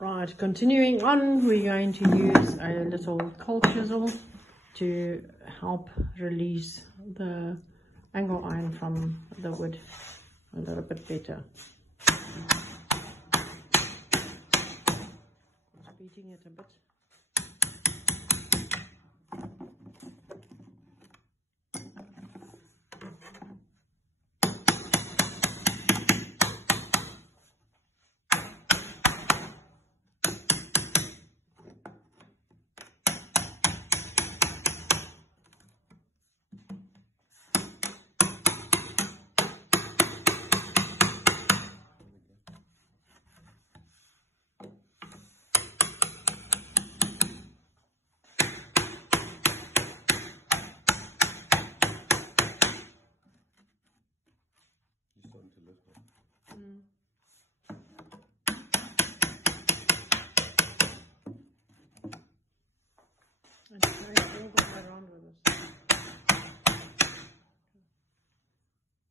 Right, continuing on, we're going to use a little cold chisel to help release the angle iron from the wood a little bit better. Just beating it a bit. It's very cool going around with this.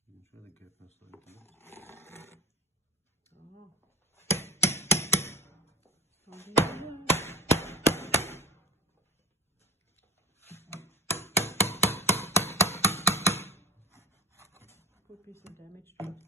It's really good for starting to lift. Oh. Starting to lift. Could be some damage to it.